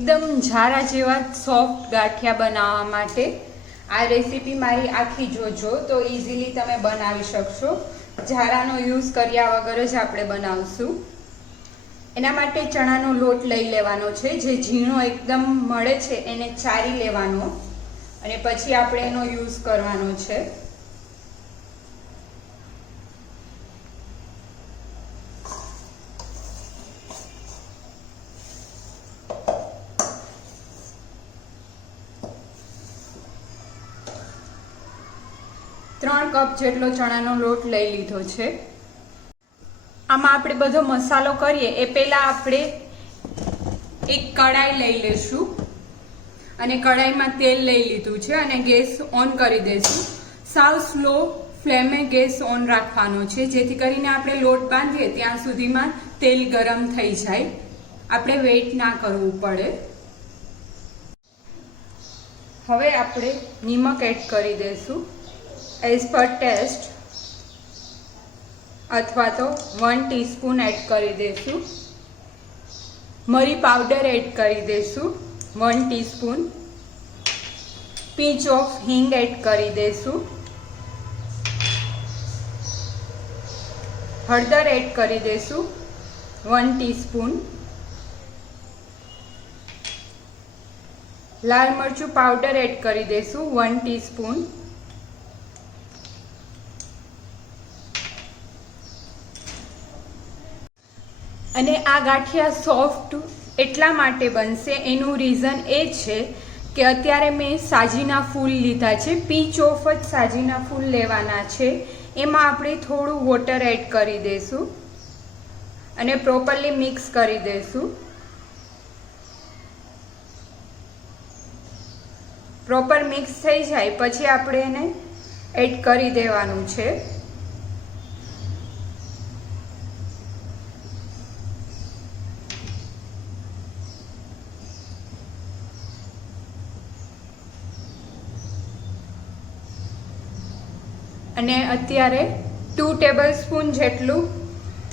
એકદમ ઝારા જેવા સોફ્ટ ગાંઠિયા બનાવવા માટે આ રેસીપી મારી આખી જોજો તો ઇઝીલી તમે બનાવી શકશો. ઝારાનો યુઝ કર્યા વગર જ આપણે બનાવશું. એના માટે ચણાનો લોટ લઈ લેવાનો છે. જે ઝીણો એકદમ મળે છે એને ચારી લેવાનો અને પછી આપણે એનો યુઝ કરવાનો છે. ત્રણ કપ જેટલો ચણાનો લોટ લઈ લીધો છે. આમાં આપણે બધો મસાલો કરીએ એ પહેલા આપણે એક કડાઈ લઈ લેશું અને કડાઈમાં તેલ લઈ લીધું છે અને ગેસ ઓન કરી દઈશું. સાવ સ્લો ફ્લેમે ગેસ ઓન રાખવાનો છે જેથી કરીને આપણે લોટ બાંધીએ ત્યાં સુધીમાં તેલ ગરમ થઈ જાય. આપણે વેઇટ ના કરવું પડે. હવે આપણે નિમક એડ કરી દઈશું એઝ પર ટેસ્ટ, અથવા તો 1 ટીસ્પૂન એડ કરી દઈશું. મરી પાવડર એડ કરી દઈશું 1 ટીસ્પૂન. પિંચ ઓફ હિંગ એડ કરી દઈશું. હળદર એડ કરી દઈશું 1 ટીસ્પૂન. લાલ મરચું પાવડર એડ કરી દઈશું 1 ટીસ્પૂન. અને આ ગાંઠિયા સોફ્ટ એટલા માટે બનશે, એનું રીઝન એ છે કે અત્યારે મેં સાજીના ફૂલ લીધા છે. પીચ ઓફ જ સાજીના ફૂલ લેવાના છે. એમાં આપણે થોડું વોટર એડ કરી દઈશું અને પ્રોપરલી મિક્સ કરી દઈશું. પ્રોપર મિક્સ થઈ જાય પછી આપણે એને એડ કરી દેવાનું છે. અને અત્યારે 2 ટેબલસ્પૂન જેટલું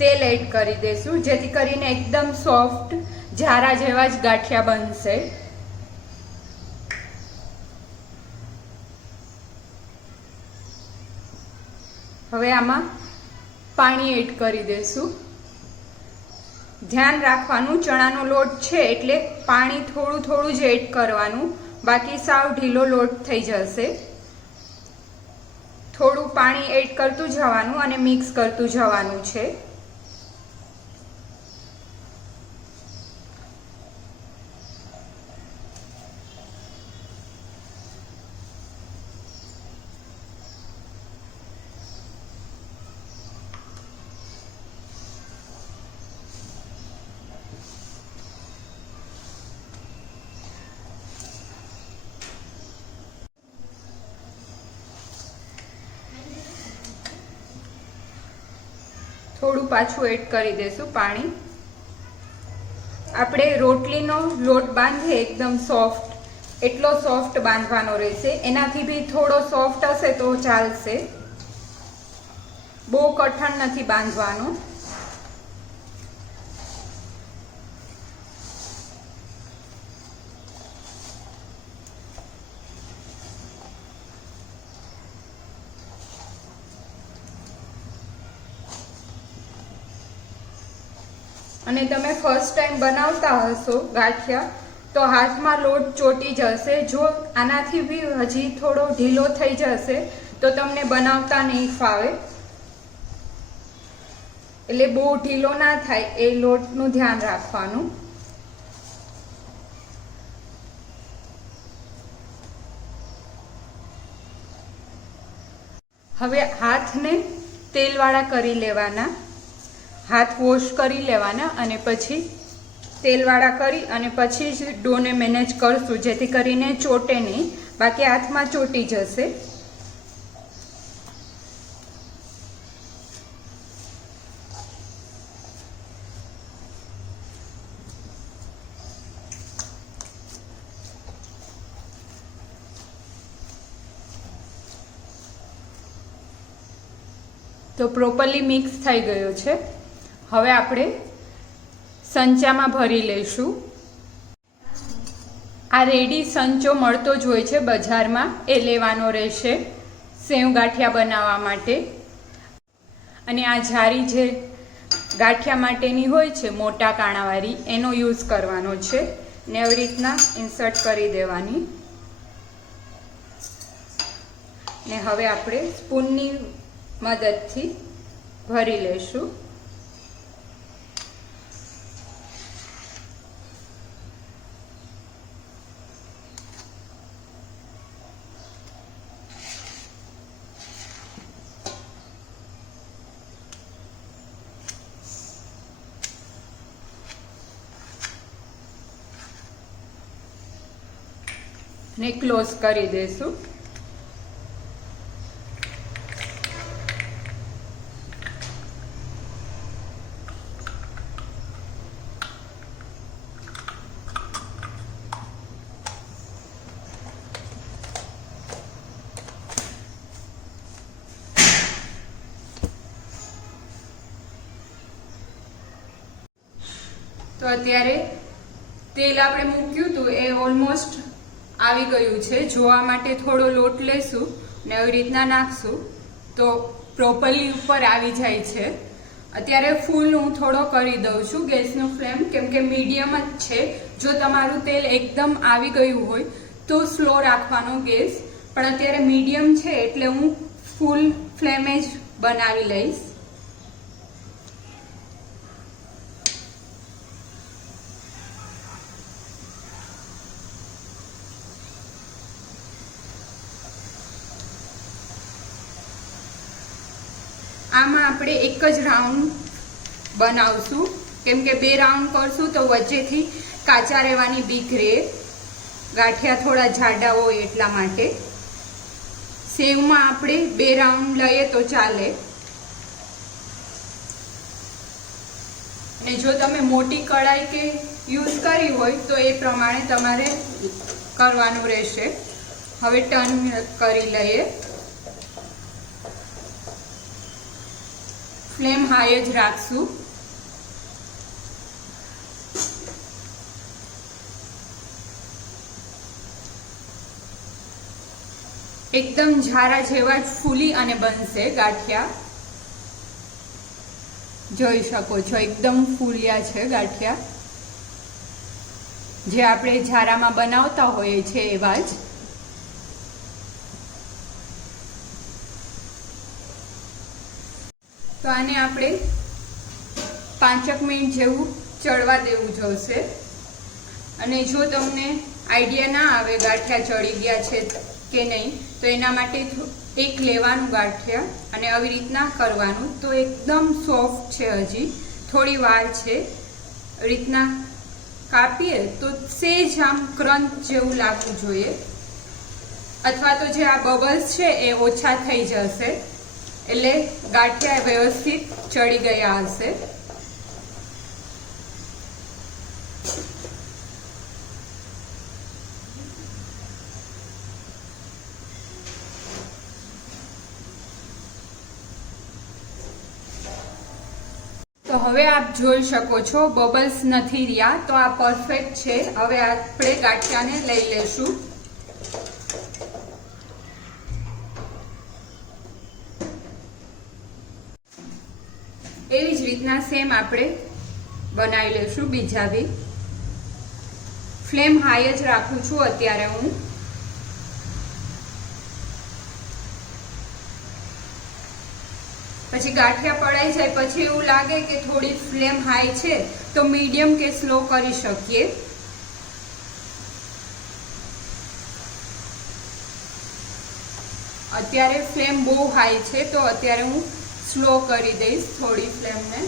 તેલ એડ કરી દઈશું જેથી કરીને એકદમ સોફ્ટ ઝારા જેવા જ ગાંઠિયા બનશે. હવે આમાં પાણી એડ કરી દઈશું. ધ્યાન રાખવાનું, ચણાનો લોટ છે એટલે પાણી થોડું થોડું જ એડ કરવાનું, બાકી સાવ ઢીલો લોટ થઈ જશે. થોડું પાણી એડ કરતું જવાનું અને મિક્સ કરતું જવાનું છે. થોડું પાછું એડ કરી દઈશું પાણી. આપણે રોટલીનો લોટ બાંધીએ એકદમ સોફ્ટ, એટલો સોફ્ટ બાંધવાનો રહેશે. એનાથી બી થોડો સોફ્ટ હશે તો ચાલશે. બહુ કઠણ નથી બાંધવાનો. અને તમે ફર્સ્ટ ટાઈમ બનાવતા હશો ગાંઠિયા તો હાથમાં લોટ ચોંટી જશે. જો આનાથી બી હજી થોડો ઢીલો થઈ જશે તો તમને બનાવતા નહીં ફાવે. એટલે બહુ ઢીલો ના થાય એ લોટનું ધ્યાન રાખવાનું. હવે હાથને તેલવાળા કરી લેવાના. હાથ વોશ કરી લેવાના અને પછી તેલવાળા કરી અને પછી જ ડોને મેનેજ કરશું જેથી કરીને ચોટે નહીં, બાકી હાથમાં ચોટી જશે. તો પ્રોપરલી મિક્સ થઈ ગયો છે. હવે આપણે સંચામાં ભરી લઈશું. આ રેડી સંચો મળતો જ હોય છે બજારમાં, એ લેવાનો રહેશે સેવ ગાંઠિયા બનાવવા માટે. અને આ જારી જે ગાંઠિયા માટેની હોય છે મોટા કાણાવાળી, એનો યુઝ કરવાનો છે ને આવી રીતના ઇન્સર્ટ કરી દેવાની. ને હવે આપણે સ્પૂનની મદદથી ભરી લેશું. ને ક્લોઝ કરી દેશું. તો અત્યારે તેલ આપણે મૂક્યું હતું એ ઓલમોસ્ટ આવી ગયું છે. જોવા માટે થોડો લોટ લેશું ને આવી રીતના નાખશું તો પ્રોપરલી ઉપર આવી જાય છે. અત્યારે ફૂલ હું થોડો કરી દઉં છું ગેસનું ફ્લેમ, કેમ કે મીડિયમ જ છે. જો તમારું તેલ એકદમ આવી ગયું હોય તો સ્લો રાખવાનો ગેસ, પણ અત્યારે મીડિયમ છે એટલે હું ફૂલ ફ્લેમે જ બનાવી લઈશ. આમાં આપણે એક જ રાઉન્ડ બનાવશું, કેમ કે 2 રાઉન્ડ કરશું તો વચ્ચેથી કાચા રહેવાની બીક રહે. ગાંઠિયા થોડા જાડા હોય એટલા માટે. સેવમાં આપણે 2 રાઉન્ડ લઈએ તો ચાલે. અને જો તમે મોટી કઢાઈ કે યુઝ કરી હોય તો એ પ્રમાણે તમારે કરવાનું રહેશે. હવે ટર્ન કરી લઈએ. ફ્લેમ હાઈ જ રાખશું. એકદમ ઝારા જેવા જ ફૂલી અને બનશે ગાંઠિયા. જોઈ શકો છો એકદમ ફૂલ્યા છે ગાંઠિયા, જે આપણે ઝારામાં બનાવતા હોઈએ છીએ એવા જ. તો આને આપણે 5 મિનિટ જેવું ચડવા દેવું જોશે. અને જો તમને આઈડિયા ના આવે ગાંઠિયા ચડી ગયા છે કે નહીં, તો એના માટે એક લેવાનું ગાંઠિયા અને આવી રીતના કરવાનું તો એકદમ સોફ્ટ છે. હજી થોડી વાર છે. આવી રીતના કાપીએ તો સેજ આમ ક્રંચ જેવું લાગવું જોઈએ, અથવા તો જે આ બબલ્સ છે એ ઓછા થઈ જશે, એટલે ગાંઠિયા વ્યવસ્થિત ચડી ગયા હશે. તો હવે આપ જોઈ શકો છો બબલ્સ નથી રહ્યા, તો આ પરફેક્ટ છે. હવે આપણે ગાંઠિયાને લઈ લેશું. એવી જ રીતના સેમ આપણે બનાવી લેશું બીજા બી. ફ્લેમ હાઈ જ રાખું છું અત્યારે હું. પછી ગાંઠિયા પડાઈ જાય પછી એવું લાગે કે થોડી ફ્લેમ હાઈ છે તો મીડિયમ કે સ્લો કરી શકીએ. અત્યારે ફ્લેમ બહુ હાઈ છે તો અત્યારે હું સ્લો કરી દઈશ થોડી ફ્લેમને.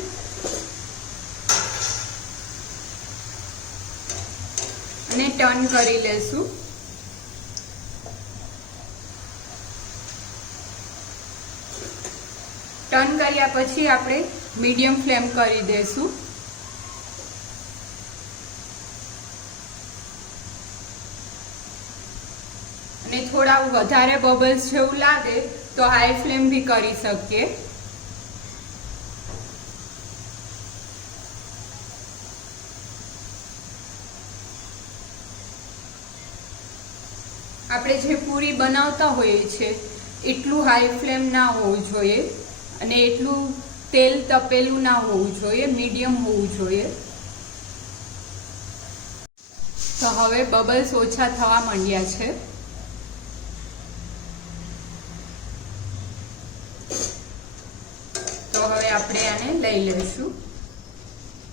અને ટર્ન કરી લેશું. ટર્ન કર્યા પછી આપણે મીડિયમ ફ્લેમ કરી દઈશું. અને થોડા વધારે બબલ્સ જેવું લાગે તો હાઈ ફ્લેમ બી કરી શકીએ. આપણે જે પૂરી બનાવતા હોઈએ છીએ એટલું હાઈ ફ્લેમ ના હોવું જોઈએ અને એટલું તેલ તપેલું ના હોવું જોઈએ, મીડિયમ હોવું જોઈએ. તો હવે બબલ્સ ઓછા થવા માંડ્યા છે. તો હવે આપણે આને લઈ લેશું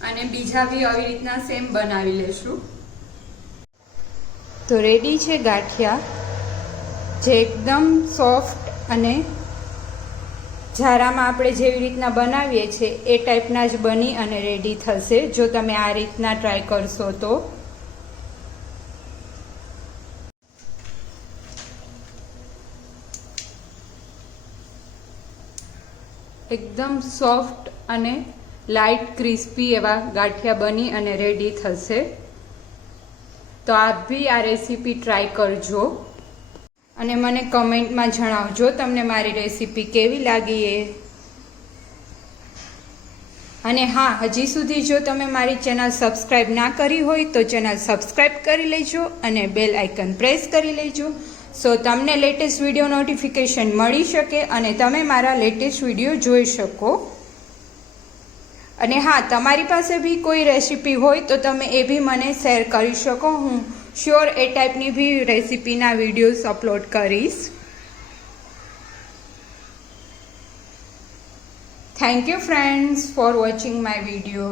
અને બીજા બી આવી રીતના સેમ બનાવી લેશું. તો રેડી છે ગાંઠિયા, જે એકદમ સોફ્ટ અને ઝારામાં આપણે જેવી રીતના બનાવીએ છીએ એ ટાઈપના જ બની અને રેડી થશે જો તમે આ રીતના ટ્રાય કરશો તો. એકદમ સોફ્ટ અને લાઇટ ક્રિસ્પી એવા ગાંઠિયા બની અને રેડી થશે. તો આપ બી આ રેસીપી ટ્રાય કરજો અને મને કમેન્ટમાં જણાવજો તમને મારી રેસીપી કેવી લાગી એ. અને હા, હજી સુધી જો તમે મારી ચેનલ સબસ્ક્રાઈબ ના કરી હોય તો ચેનલ સબસ્ક્રાઈબ કરી લેજો અને બેલ આઇકન પ્રેસ કરી લેજો, સો તમને લેટેસ્ટ વિડીયો નોટિફિકેશન મળી શકે અને તમે મારા લેટેસ્ટ વિડીયો જોઈ શકો. અને હા, તમારી પાસે બી કોઈ રેસીપી હોય તો તમે એ બી મને શેર કરી શકો. હું શ્યોર એ ટાઈપની બી રેસીપીના વિડીયોઝ અપલોડ કરીશ. Thank you friends for watching my video.